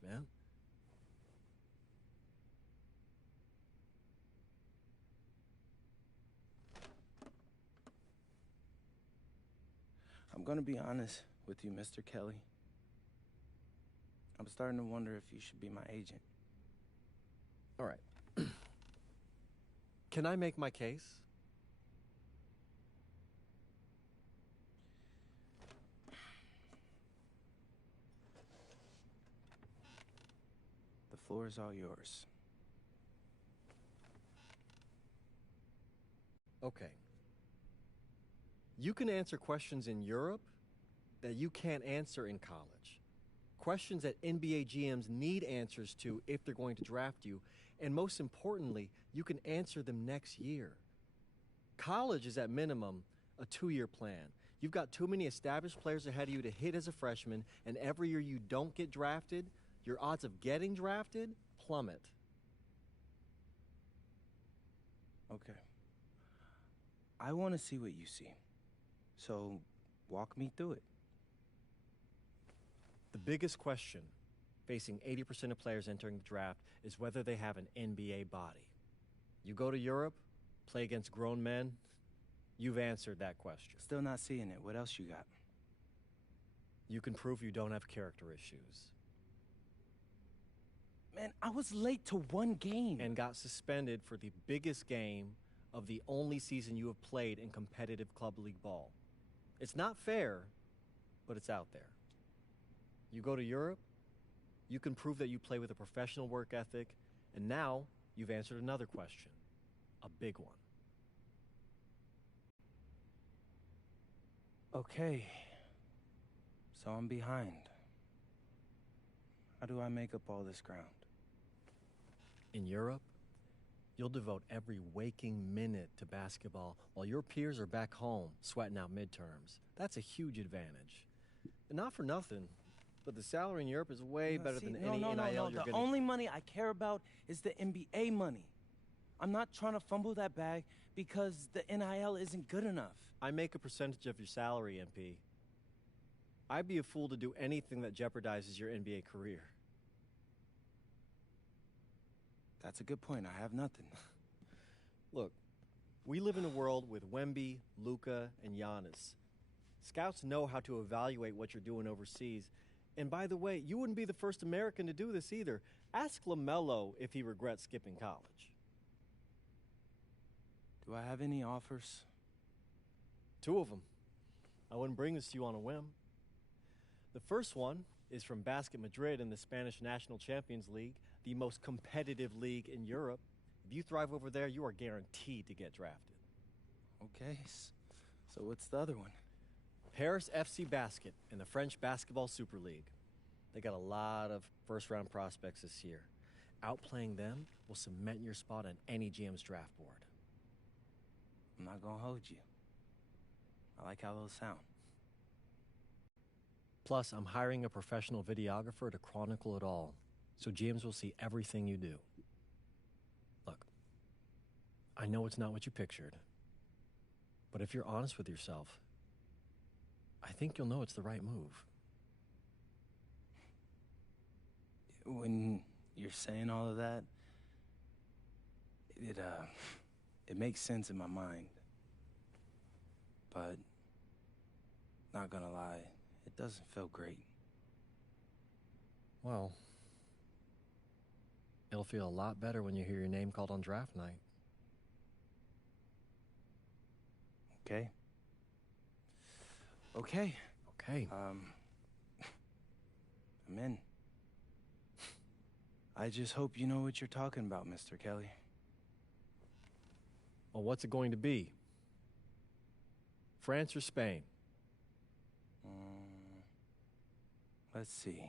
college, man. I'm gonna be honest with you, Mr. Kelly. I'm starting to wonder if you should be my agent. All right. Can I make my case? The floor is all yours. Okay. You can answer questions in Europe that you can't answer in college. Questions that NBA GMs need answers to if they're going to draft you. And most importantly, you can answer them next year. College is at minimum a 2-year plan. You've got too many established players ahead of you to hit as a freshman, and every year you don't get drafted, your odds of getting drafted plummet. Okay. I want to see what you see. So, walk me through it. The biggest question facing 80% of players entering the draft is whether they have an NBA body. You go to Europe, play against grown men, you've answered that question. Still not seeing it. What else you got? You can prove you don't have character issues. Man, I was late to one game. And got suspended for the biggest game of the only season you have played in competitive club league ball. It's not fair, but it's out there. You go to Europe, you can prove that you play with a professional work ethic, and now you've answered another question, a big one. Okay. So I'm behind. How do I make up all this ground? In Europe, you'll devote every waking minute to basketball while your peers are back home sweating out midterms. That's a huge advantage. And not for nothing, but the salary in Europe is way better than any NIL you're The gonna... only money I care about is the NBA money. I'm not trying to fumble that bag because the NIL isn't good enough. I make a percentage of your salary, MP. I'd be a fool to do anything that jeopardizes your NBA career. That's a good point. I have nothing. Look, we live in a world with Wemby, Luka, and Giannis. Scouts know how to evaluate what you're doing overseas. And by the way, you wouldn't be the first American to do this either. Ask LaMelo if he regrets skipping college. Do I have any offers? 2 of them. I wouldn't bring this to you on a whim. The first one is from Basket Madrid in the Spanish National Champions League, the most competitive league in Europe. If you thrive over there, you are guaranteed to get drafted. Okay, so what's the other one? Paris FC Basket in the French Basketball Super League. They got a lot of first-round prospects this year. Outplaying them will cement your spot on any GM's draft board. I'm not gonna hold you. I like how those sound. Plus, I'm hiring a professional videographer to chronicle it all, so GMs will see everything you do. Look, I know it's not what you pictured, but if you're honest with yourself, I think you'll know it's the right move. When you're saying all of that, it makes sense in my mind. But, not gonna lie, it doesn't feel great. Well, it'll feel a lot better when you hear your name called on draft night. Okay? Okay. Okay. I'm in. I just hope you know what you're talking about, Mr. Kelly. Well, what's it going to be? France or Spain? Let's see.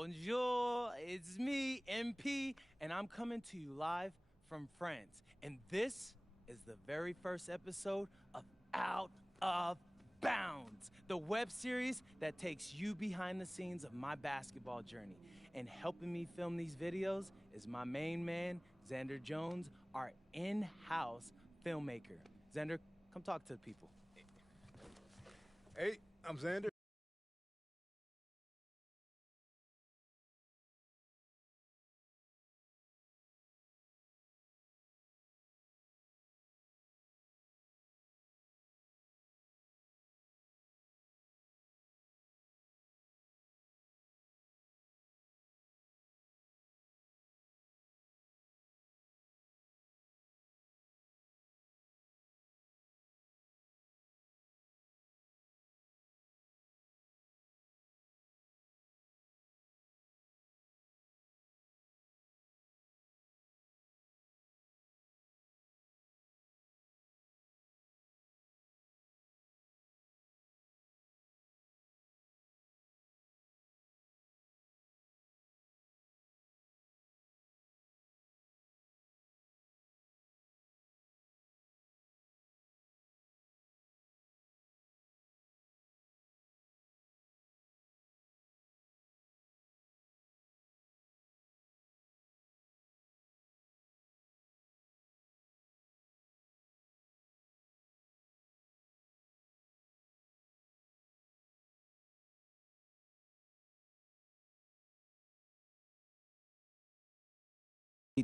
Bonjour, it's me, MP, and I'm coming to you live from France. And this is the very first episode of Out of Bounds, the web series that takes you behind the scenes of my basketball journey. And helping me film these videos is my main man, Xander Jones, our in-house filmmaker. Xander, come talk to the people. Hey, I'm Xander.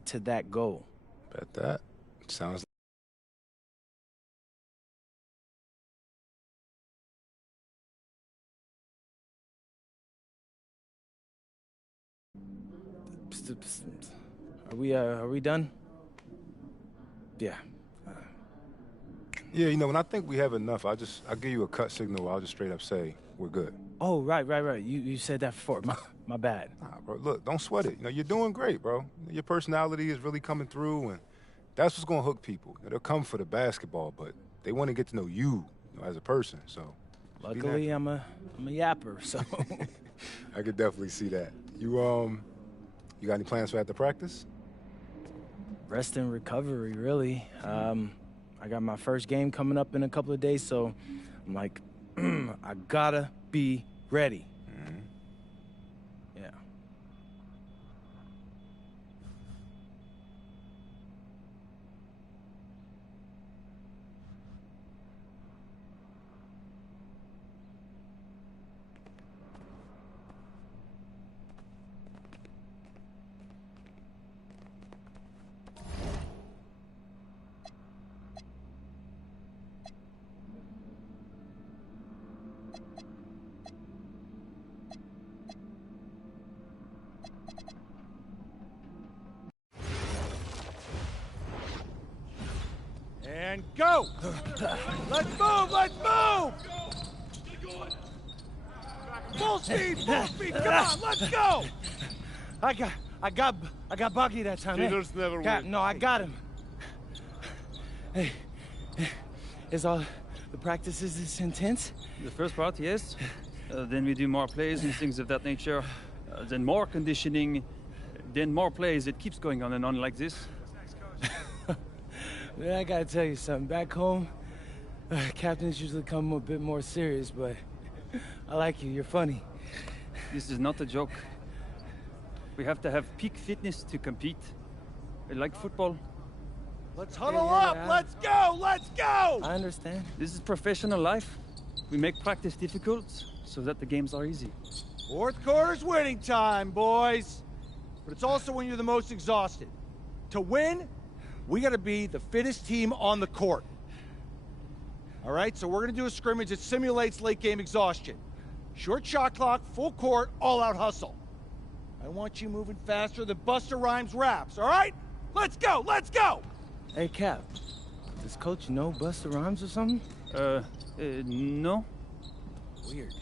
To that goal. Bet that. Sounds Are we done? Yeah. Yeah, you know, when I think we have enough, I'll give you a cut signal. I'll just straight up say we're good. Oh, right. You said that before. My bad. Nah, bro, look, don't sweat it. You know, you're doing great, bro. Your personality is really coming through, and that's what's gonna hook people. You know, they'll come for the basketball, but they want to get to know you, as a person. So, Luckily, I'm a yapper, so. I could definitely see that. You got any plans for after practice? Rest and recovery, really. I got my first game coming up in a couple of days, so I'm like, I gotta be ready. Mm-hmm. Yeah. And go! Let's move! Let's move! Full speed! Full speed! Come on! Let's go! I got Bucky that time. Cheaters never win. No, I got him. Hey, is all the practices this intense? The first part, yes. Then we do more plays and things of that nature. Then more conditioning. Then more plays. It keeps going on and on like this. Man, I gotta tell you something. Back home, captains usually come a bit more serious, but I like you. You're funny. This is not a joke. We have to have peak fitness to compete. Like football. Let's huddle up! Let's go! Let's go! I understand. This is professional life. We make practice difficult so that the games are easy. Fourth quarter's winning time, boys. But it's also when you're the most exhausted. To win, we gotta be the fittest team on the court. All right, so we're gonna do a scrimmage that simulates late game exhaustion. Short shot clock, full court, all-out hustle. I want you moving faster than Busta Rhymes raps, all right? Let's go! Let's go! Hey, Cap. Does Coach know Busta Rhymes or something? No. Weird.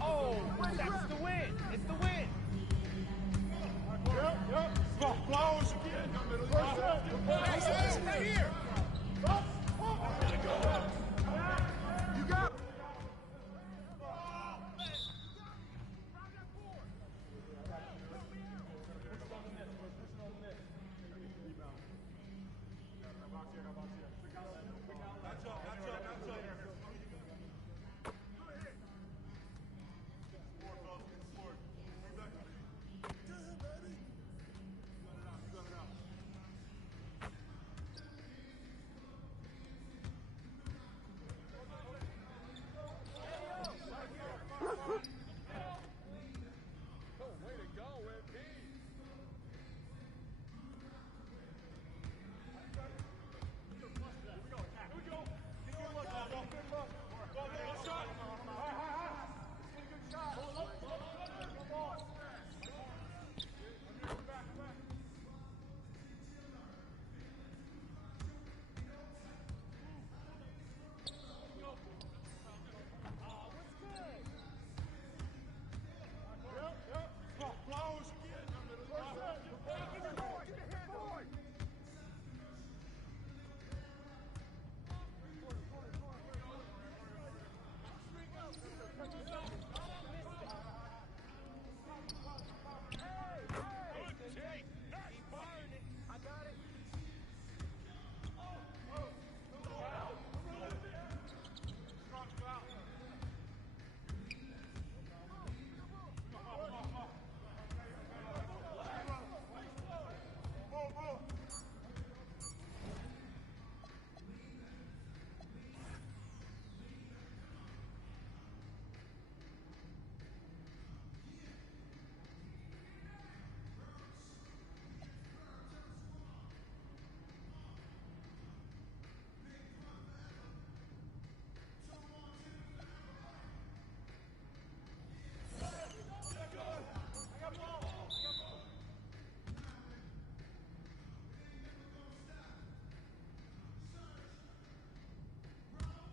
Oh, that's the win. It's the win. Right here. You got.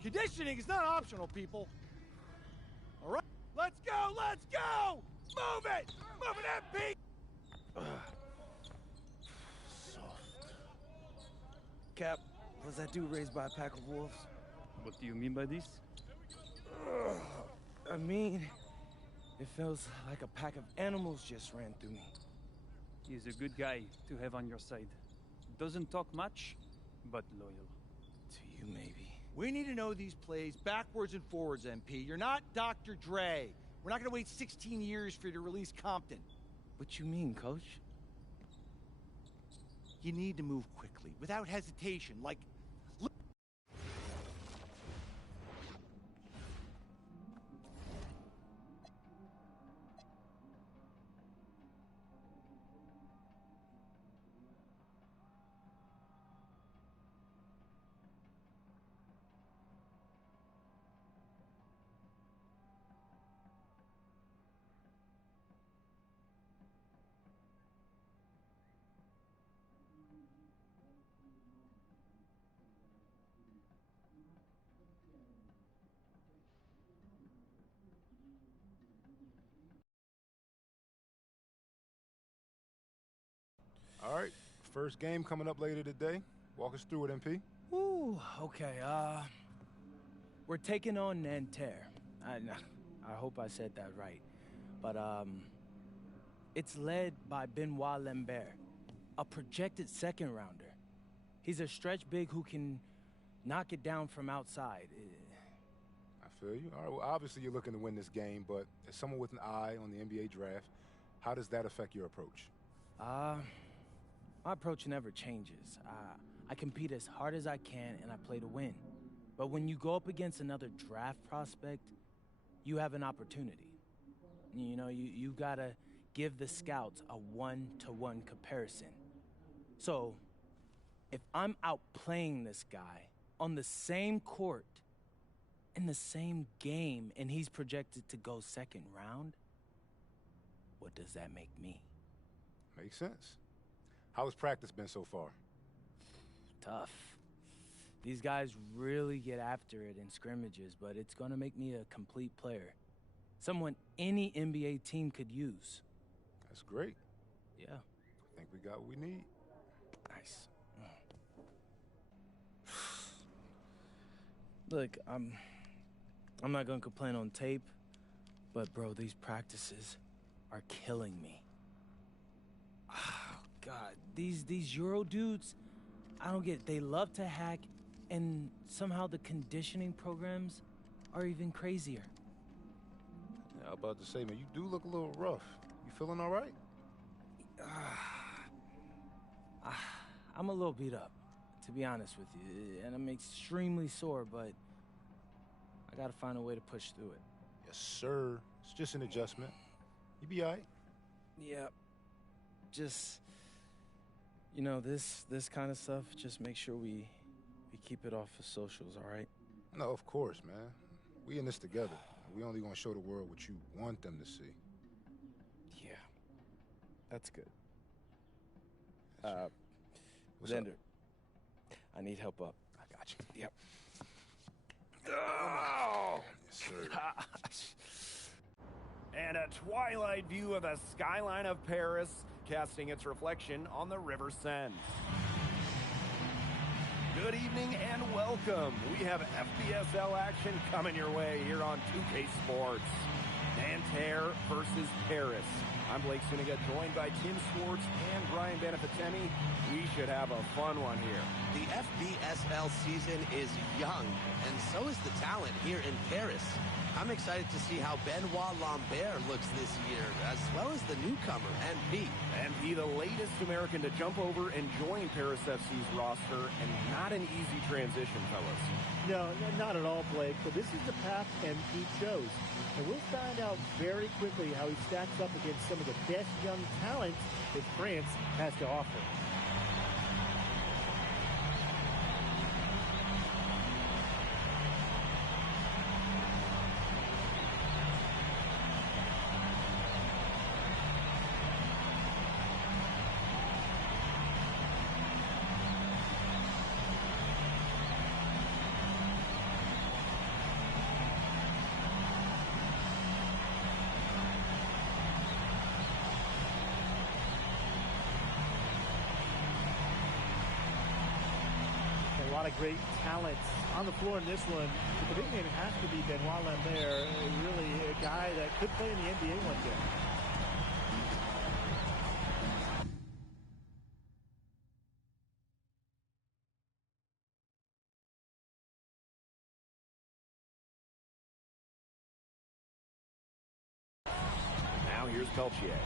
Conditioning is not optional, people. All right, let's go, let's go! Move it! Move it, MP! Cap, was that dude raised by a pack of wolves? What do you mean by this? I mean, it feels like a pack of animals just ran through me. He's a good guy to have on your side. Doesn't talk much, but loyal. To you, maybe. We need to know these plays backwards and forwards, MP. You're not Dr. Dre. We're not gonna wait 16 years for you to release Compton. What you mean, Coach? You need to move quickly, without hesitation, like... first game coming up later today. Walk us through it, MP. Ooh, okay, we're taking on Nanterre. I hope I said that right. But, it's led by Benoit Lambert, a projected second-rounder. He's a stretch big who can knock it down from outside. I feel you. All right, well, obviously you're looking to win this game, but as someone with an eye on the NBA draft, how does that affect your approach? My approach never changes. I compete as hard as I can, and I play to win. But when you go up against another draft prospect, you have an opportunity. You know, you gotta give the scouts a one-to-one comparison. So, if I'm outplaying this guy on the same court, in the same game, and he's projected to go second round, what does that make me? Makes sense. How has practice been so far? Tough. These guys really get after it in scrimmages, but it's gonna make me a complete player. Someone any NBA team could use. That's great. Yeah. I think we got what we need. Nice. Look, I'm not gonna complain on tape, but bro, these practices are killing me. Oh, God, these Euro dudes, I don't get it. They love to hack, and somehow the conditioning programs are even crazier. Yeah, I was about to say, man, you do look a little rough. You feeling all right? I'm a little beat up, to be honest with you, and I'm extremely sore, but I gotta find a way to push through it. Yes, sir. It's just an adjustment. You be all right. Yeah, just, you know, this kind of stuff, just make sure we keep it off of socials, all right? No, of course, man. We in this together. We only gonna show the world what you want them to see. Yeah, that's good. What's Xander, up? I need help up. I got you. Yep. Oh! Yes, sir. And a twilight view of the skyline of Paris, casting its reflection on the River Seine. Good evening and welcome. We have FBSL action coming your way here on 2K Sports. Nanterre versus Paris. I'm Blake Suniga, joined by Tim Swartz and Brian Beneficeni. We should have a fun one here. The FBSL season is young, and so is the talent here in Paris. I'm excited to see how Benoit Lambert looks this year, as well as the newcomer, MP. MP, the latest American to jump over and join Paris FC's roster, and not an easy transition, fellas. No, not at all, Blake, but this is the path MP chose. And we'll find out very quickly how he stacks up against some of the best young talent that France has to offer. A lot of great talent on the floor in this one. But the big name has to be Benoit Lambert, really a guy that could play in the NBA one day. Now here's Peltier.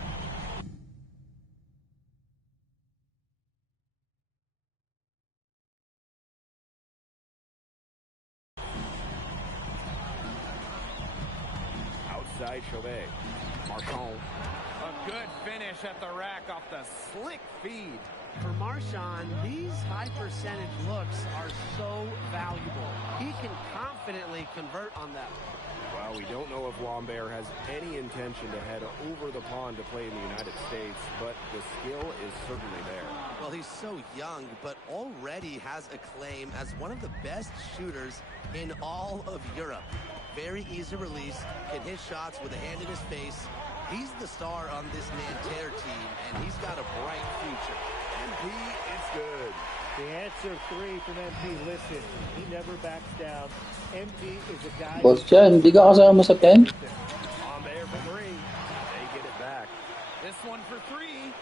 Outside Chauvet. Marchand. A good finish at the rack off the slick feed. For Marchand, these high percentage looks are so valuable. He can confidently convert on them. Well, we don't know if Lambert has any intention to head over the pond to play in the United States, but the skill is certainly there. Well, he's so young, but already has a claim as one of the best shooters in all of Europe. Very easy release, can hit shots with a hand in his face. He's the star on this Nanterre team, and he's got a bright future. MP, it's good. The answer 3 from MP. Listen, he never backs down. MP is a guy... Boss Jan, hindi ka kasama sa 10? On there for 3. They get it back. This one for 3.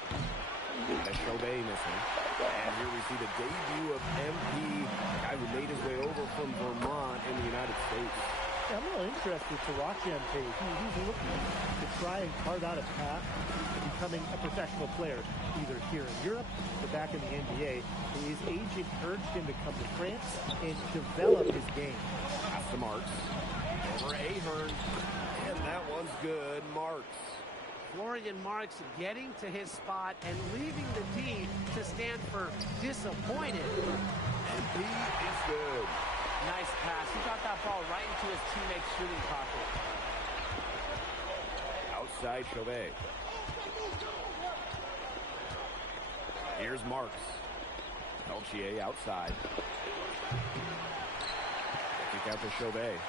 And Chauvet missing. And here we see the debut of MP, a guy who made his way over from Vermont in the United States. I'm a little interested to watch MP. He's looking to try and carve out a path to becoming a professional player, either here in Europe or back in the NBA. His agent urged him to come to France and develop his game. Pass to Marks. Over Ahern. And that one's good. Marks. Florian Marks getting to his spot and leaving the D to stand for disappointed. MP is good. Nice pass. He got that ball right into his teammate's shooting pocket. Outside Chauvet. Here's Marks. Peltier outside. Kick out to Chauvet.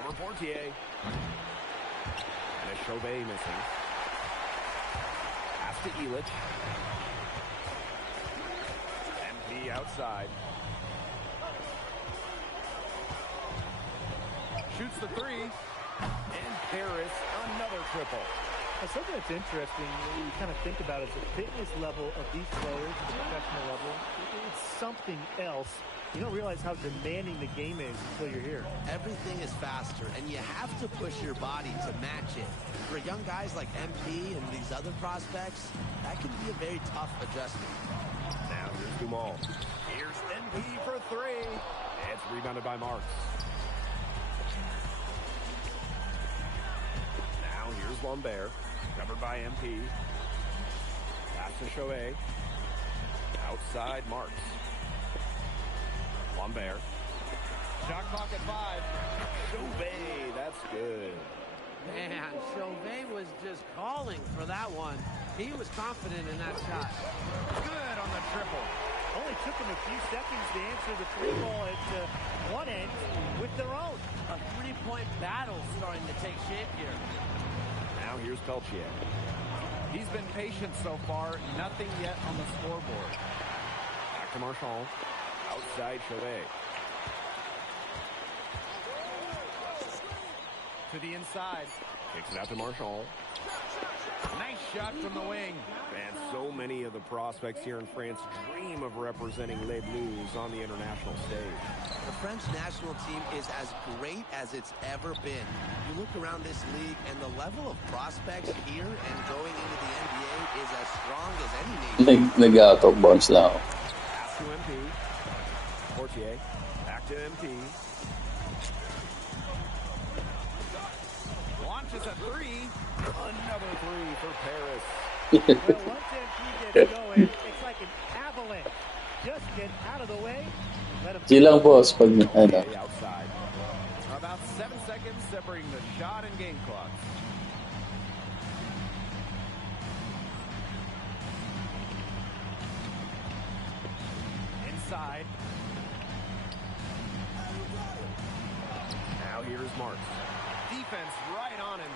Over Portier. And a Chauvet missing. Pass to Elich. MP outside. Shoots the 3. And Paris, another triple. Something that's interesting, you kind of think about is the fitness level of these players at the professional level. It's something else. You don't realize how demanding the game is until you're here. Everything is faster, and you have to push your body to match it. For young guys like MP and these other prospects, that can be a very tough adjustment. Now here's Dumal. Here's MP for 3. It's rebounded by Marks. Now here's Lambert. Covered by MP. Pass to Chauvet. Outside Marks. Lambert. Shot clock at 5. Chauvet, that's good. Man, Chauvet was just calling for that one. He was confident in that shot. Good on the triple. Only took them a few seconds to answer the 3-ball at one end with their own. A 3-point battle starting to take shape here. Now here's Peltier. He's been patient so far. Nothing yet on the scoreboard. Back to Marchand. Outside Chauvet. To the inside. Kicks it out to Marchand. Nice shot from the wing. And so many of the prospects here in France dream of representing Les Bleus on the international stage. The French national team is as great as it's ever been. You look around this league, and the level of prospects here and going into the NBA is as strong as any nation. Nag-out-of bounds lang ako. Pass to MP. Portier. Back to MP. Launches a 3. Another 3 for Paris. Well, once MP gets going, it's like an avalanche. Just get out of the way. Let him... Silang boss pag ano. Outside. About 7 seconds separating the shot and game clocks. Inside. Now here's Marks. Defense right on him.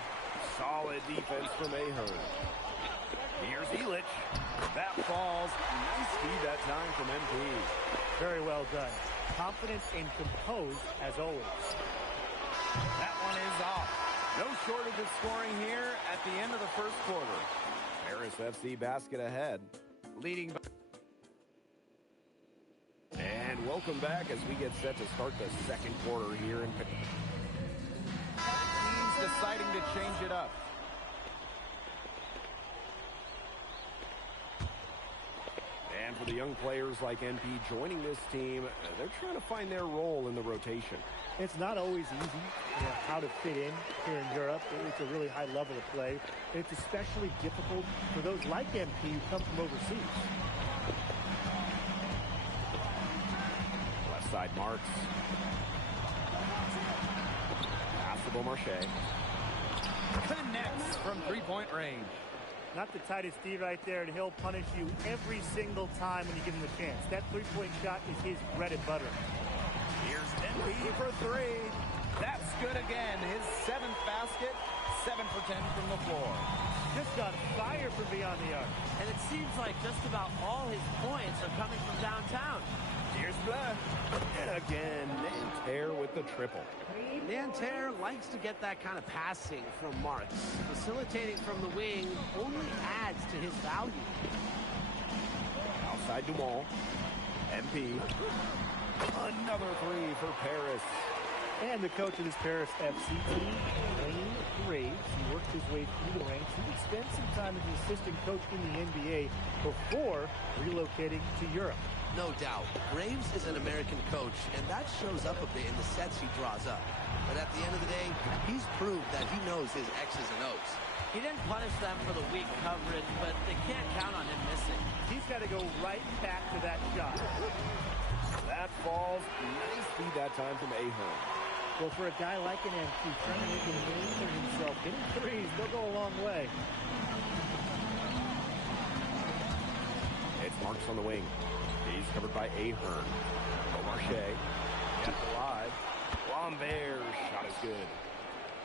Solid defense from Ahern. Here's Elich. That falls. Nice speed that time from MP. Very well done. Confident and composed as always. That one is off. No shortage of scoring here at the end of the first quarter. Paris FC basket ahead. Leading by... And welcome back as we get set to start the second quarter here in... Teams deciding to change it up. And for the young players like MP joining this team, they're trying to find their role in the rotation. It's not always easy, how to fit in here in Europe. It's a really high level of play. It's especially difficult for those like MP who come from overseas. Left side Marks. Pass to Beaumarchais. Connects from three-point range. Not the tightest D right there, and he'll punish you every single time when you give him the chance. That three-point shot is his bread and butter. Here's MP for 3. That's good again. His 7th basket, 7 for 10 from the floor. Just on fire from beyond the arc. And it seems like just about all his points are coming from downtown. Here's Blah. And again, Nanterre with the triple. Nanterre likes to get that kind of passing from Marks. Facilitating from the wing only adds to his value. Outside Dumont. MP. Another three for Paris. And the coach of this Paris FC team, Wayne Graves, he worked his way through the ranks. He would spend some time as an assistant coach in the NBA before relocating to Europe. No doubt. Graves is an American coach, and that shows up a bit in the sets he draws up. But at the end of the day, he's proved that he knows his X's and O's. He didn't punish them for the weak coverage, but they can't count on him missing. He's got to go right back to that shot. That falls. Nice feed that time from Ahern. Well, for a guy like an MP, trying to make a name for himself, hitting threes, they'll go a long way. It's Marks on the wing. He's covered by Ahern. O'Marche. Kept alive. Lambert's shot is good.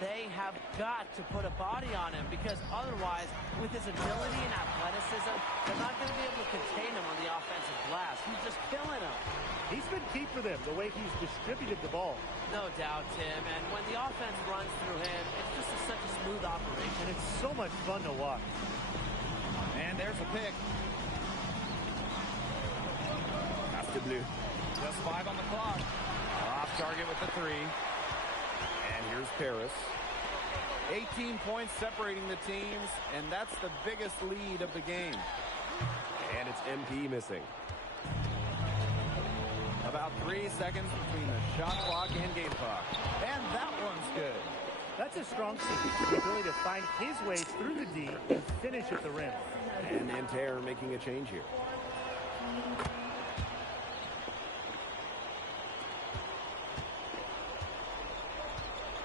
They have got to put a body on him because otherwise, with his agility and athleticism, they're not going to be able to contain him on the offensive glass. He's just killing him. He's been key for them, the way he's distributed the ball. No doubt, Tim. And when the offense runs through him, it's just such a smooth operation. And it's so much fun to watch. And there's a pick. Pass to Bleu. Just 5 on the clock. Off target with the three. And here's Paris. 18 points separating the teams, and that's the biggest lead of the game. And it's MP missing. About 3 seconds between the shot clock and game clock. And that one's good. That's a strong suit, the ability to find his way through the D and finish at the rim. And Nanterre making a change here.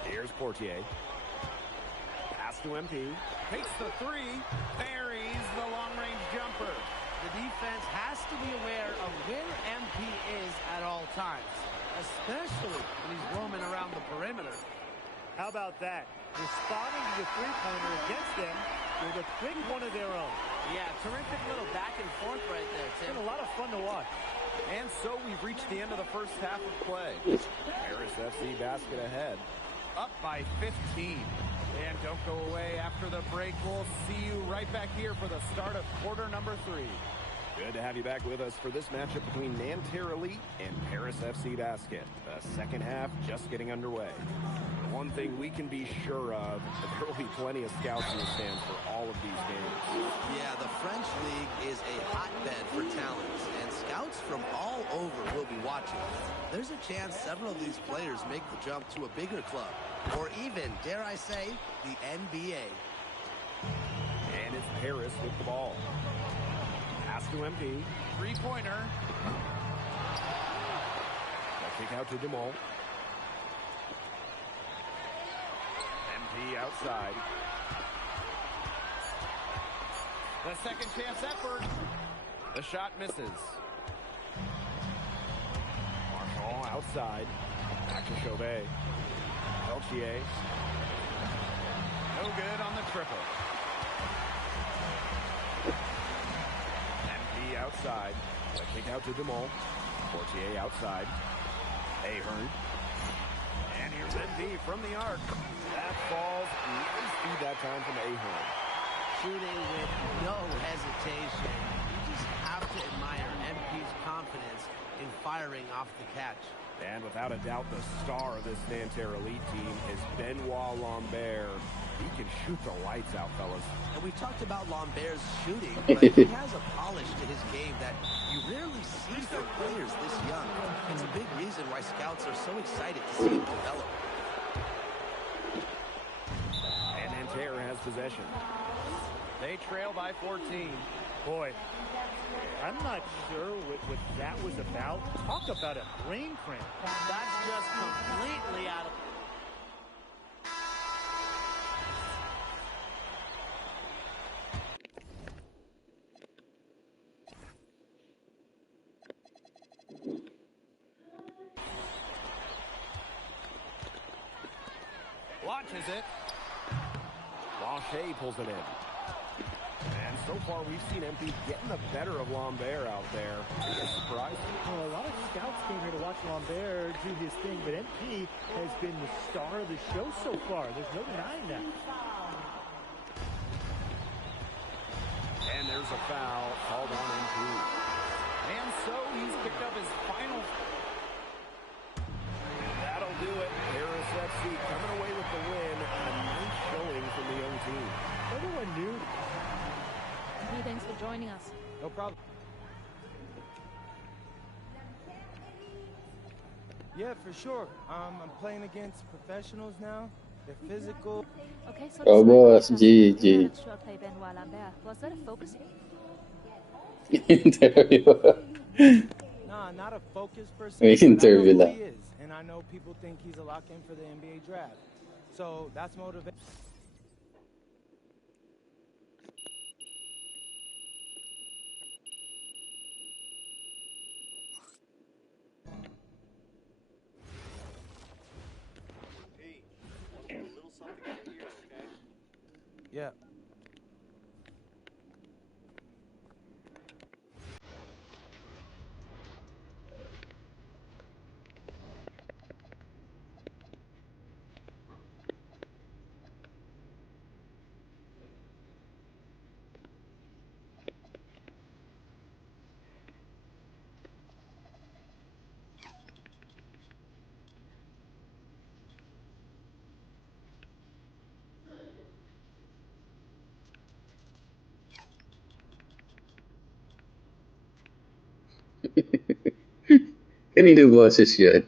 Here's Portier. Pass to MP. Takes the three. Buries the long-range jumper. The defense has to be aware of where MP is at all times, especially when he's roaming around the perimeter. How about that? Responding to the three-pointer against them with a quick one of their own. Yeah, terrific little back and forth right there, Tim. It's been a lot of fun to watch. And so we've reached the end of the first half of play. Paris FC basket ahead. Up by 15. And don't go away after the break. We'll see you right back here for the start of quarter number 3. Good to have you back with us for this matchup between Nanterre Elite and Paris FC Basket. The second half just getting underway. One thing we can be sure of, there will be plenty of scouts in the stands for all of these games. Yeah, the French League is a hotbed for talents, and scouts from all over will be watching. There's a chance several of these players make the jump to a bigger club, or even, dare I say, the NBA. And it's Paris with the ball. Pass to MP. Three-pointer. Kick out to Dumont. MP outside. The second chance effort. The shot misses. Marchand outside. Back to Chauvet. Peltier. No good on the triple. MP outside. The kick out to Dumont. Portier outside. Ahern. And here's MP from the arc. That falls. Nice feed that time from Ahern. Shooting with no hesitation. You just have to admire MP's confidence in firing off the catch. And without a doubt, the star of this Nanterre Elite team is Benoit Lambert. He can shoot the lights out, fellas. And we talked about Lambert's shooting, but he has a polish to his game that you rarely see for players this young. It's a big reason why scouts are so excited to see him develop. And Nanterre has possession. They trail by 14. Boy, I'm not sure what that was about. Talk about a brain cramp. That's just completely out of... Launches it. Vache pulls it in. And so far, we've seen MP getting the better of Lambert out there. Are you surprised? Well, a lot of scouts came here to watch Lambert do his thing, but MP has been the star of the show so far. There's no denying that. And there's a foul called on MP. And so he's picked up his final. That'll do it. Paris FC coming away with the win. A nice showing from the young team. Everyone knew. Thanks for joining us. No problem. Yeah, for sure. I'm playing against professionals now. They're physical. Okay, so Oh, boss, GG. Was that a focus? Interview. Nah, not a focus per se. May interview But I know lang. who he is, and I know people think he's a lock-in for the NBA draft. So that's motivation. Yeah. Kanino boses yun?